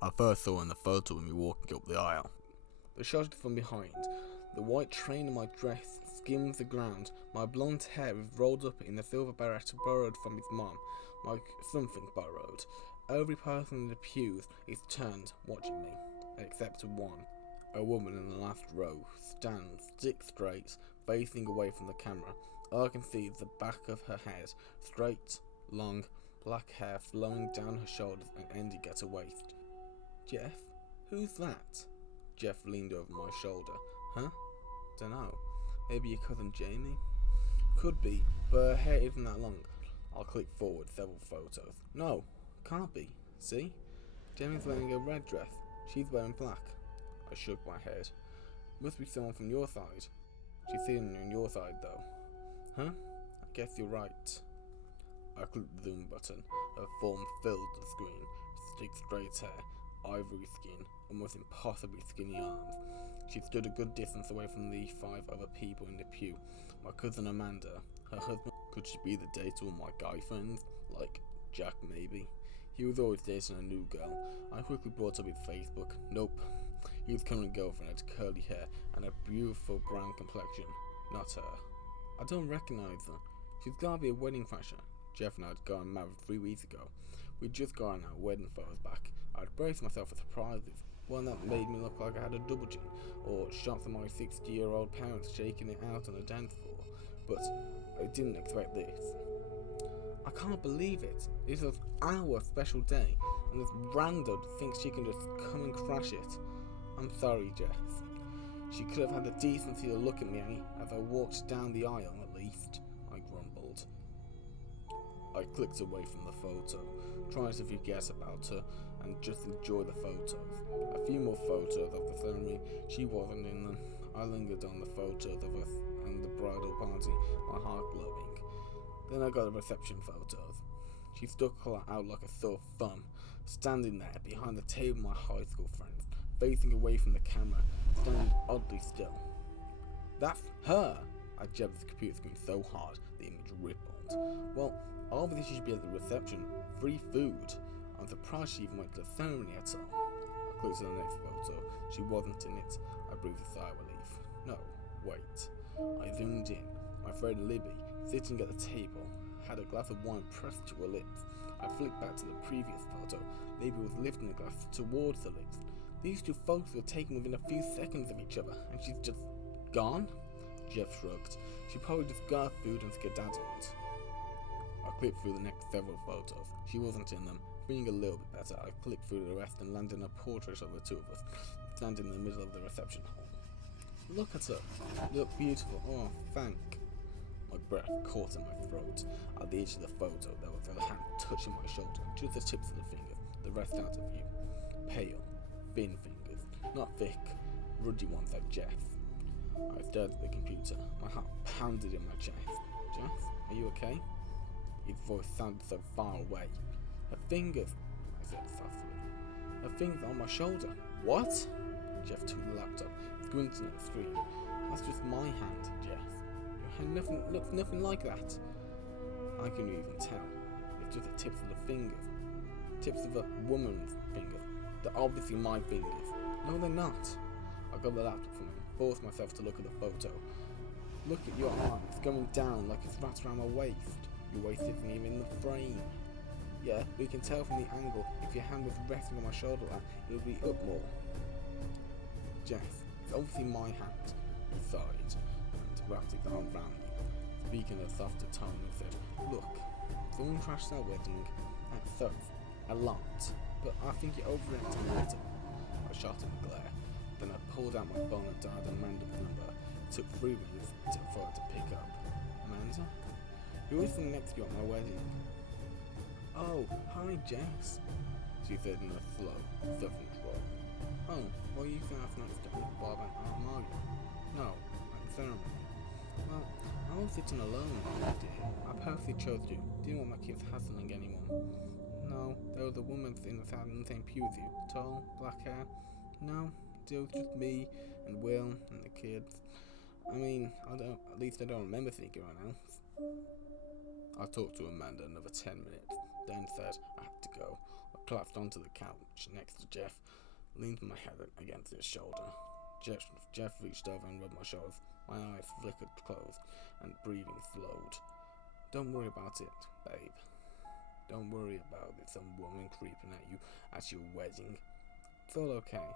I first saw her in the photo when we were walking up the aisle. The shot from behind. The white train of my dress skims the ground. My blonde hair is rolled up in the silver beret borrowed from his mom. My something borrowed. Every person in the pews is turned, watching me, except one. A woman in the last row stands, stick straight, facing away from the camera. All I can see is the back of her head, straight, long, black hair flowing down her shoulders and ending at her waist. Jeff? Who's that? Jeff leaned over my shoulder. Huh? Dunno. Maybe your cousin Jamie? Could be, but her hair isn't that long. I'll click forward several photos. No, can't be. See? Jamie's wearing a red dress. She's wearing black. I shook my head. Must be someone from your side. She's sitting on your side though. Huh? I guess you're right. I clicked the zoom button. Her form filled the screen. Stick straight hair, ivory skin, almost impossibly skinny arms. She stood a good distance away from the 5 other people in the pew. My cousin Amanda, her husband. Could she be the date of all my guy friends? Like Jack maybe? He was always dating a new girl. I quickly brought up his Facebook. Nope. His current girlfriend had curly hair and a beautiful brown complexion. Not her. I don't recognize her. She's gotta be a wedding crasher. Jeff and I had gotten married 3 weeks ago. We'd just gotten our wedding photos back. I'd braced myself for surprises. One that made me look like I had a double chin, or shots of my 60-year-old parents shaking it out on a dance floor. But I didn't expect this. I can't believe it. This was our special day, and this rando thinks she can just come and crash it. I'm sorry, Jess. She could have had the decency to look at me as I walked down the aisle at least, I grumbled. I clicked away from the photo, trying to forget about her and just enjoy the photos. A few more photos of the ceremony. She wasn't in them. I lingered on the photos of us and the bridal party, my heart glowing. Then I got the reception photos. She stuck out like a sore thumb, standing there behind the table of my high school friends, facing away from the camera, standing oddly still. That's her! I jabbed the computer screen so hard the image rippled. Well, obviously she should be at the reception. Free food. I'm surprised she even went to the ceremony at all. I clicked on the next photo. She wasn't in it. I breathed a sigh of relief. No, wait. I zoomed in. My friend Libby, sitting at the table, had a glass of wine pressed to her lips. I flicked back to the previous photo. Libby was lifting the glass towards her lips. These two photos were taken within a few seconds of each other, and she's just gone? Jeff shrugged. She probably just got food and skedaddled. I clicked through the next several photos. She wasn't in them. Feeling a little bit better, I clicked through the rest and landed on a portrait of the two of us, standing in the middle of the reception hall. Look at her. You look beautiful. Oh, thank. My breath caught in my throat. At the edge of the photo, there was a hand touching my shoulder, just the tips of the fingers, the rest out of view. Pale, thin fingers, not thick, ruddy ones like Jeff. I stared at the computer. My heart pounded in my chest. Jeff, are you okay? His voice sounded so far away. Her fingers, I said softly. Her fingers on my shoulder. What? Jeff took the laptop, squinting at the screen. That's just my hand, Jeff. Your hand looks nothing like that. How can you even tell? It's just the tips of the fingers. Tips of a woman's fingers. They're obviously my fingers. No, they're not. I got the laptop from him, forced myself to look at the photo. Look at your arm. It's going down like it's wrapped around my waist. Your waist isn't even in the frame. Yeah, we can tell from the angle. If your hand was resting on my shoulder, it would be up more. Jeff, it's obviously my hand. He sighed and wrapped his arm around me, speaking in a softer tone and said, Look, someone crashed our wedding. That sucks. A lot. But I think you're overreacting a little. I shot in the glare. Then I pulled out my phone and dialed Amanda's number. It took 3 minutes for her to pick up. Amanda? Who is sitting next to you at my wedding? Oh, hi Jess, she said in a slow, southern drawl. Oh, well you sat next to Bob and Aunt Margaret. No, at the ceremony. Well, I was sitting alone, dear. I purposely chose you. Didn't want my kids hassling anyone. No, there was a woman in the same pew as you. Tall, black hair. No, it was just me and Will and the kids. I mean, at least I don't remember seeing anyone else. I talked to Amanda another 10 minutes, then said I had to go. I collapsed onto the couch next to Jeff, leaned my head against his shoulder. Jeff reached over and rubbed my shoulders. My eyes flickered closed, and breathing flowed. Don't worry about it, babe. Don't worry about it, some woman creeping at you at your wedding. It's all okay.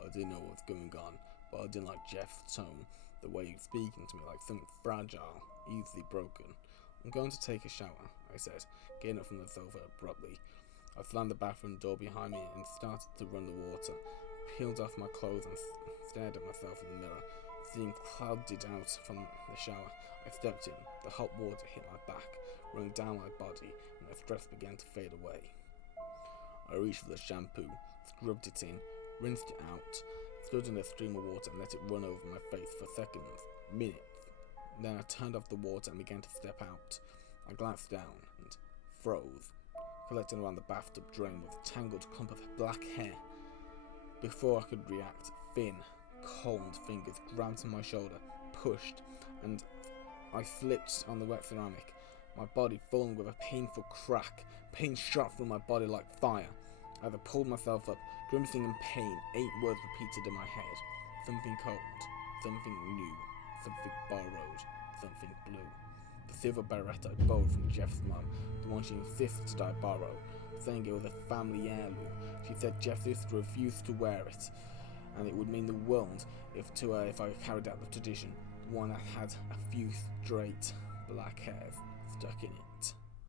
I didn't know what was going on, but I didn't like Jeff's tone, the way he was speaking to me like something fragile, easily broken. I'm going to take a shower, I said, getting up from the sofa abruptly. I slammed the bathroom door behind me and started to run the water, peeled off my clothes and stared at myself in the mirror. Seeing clouded out from the shower, I stepped in. The hot water hit my back, running down my body, and the stress began to fade away. I reached for the shampoo, scrubbed it in, rinsed it out, stood in a stream of water and let it run over my face for seconds, minutes. Then I turned off the water and began to step out. I glanced down and froze. Collecting around the bathtub drain was a tangled clump of black hair. Before I could react, thin, cold fingers grabbed my shoulder, pushed, and I slipped on the wet ceramic, my body falling with a painful crack. Pain shot through my body like fire. As I pulled myself up, grimacing in pain, 8 words repeated in my head. Something cold, something new, something borrowed, something blue. The silver beret I borrowed from Jeff's mum, the one she insisted I borrow, saying it was a family heirloom. She said Jeff's sister refused to wear it, and it would mean the world if I carried out the tradition, the one that had a few straight black hairs stuck in it.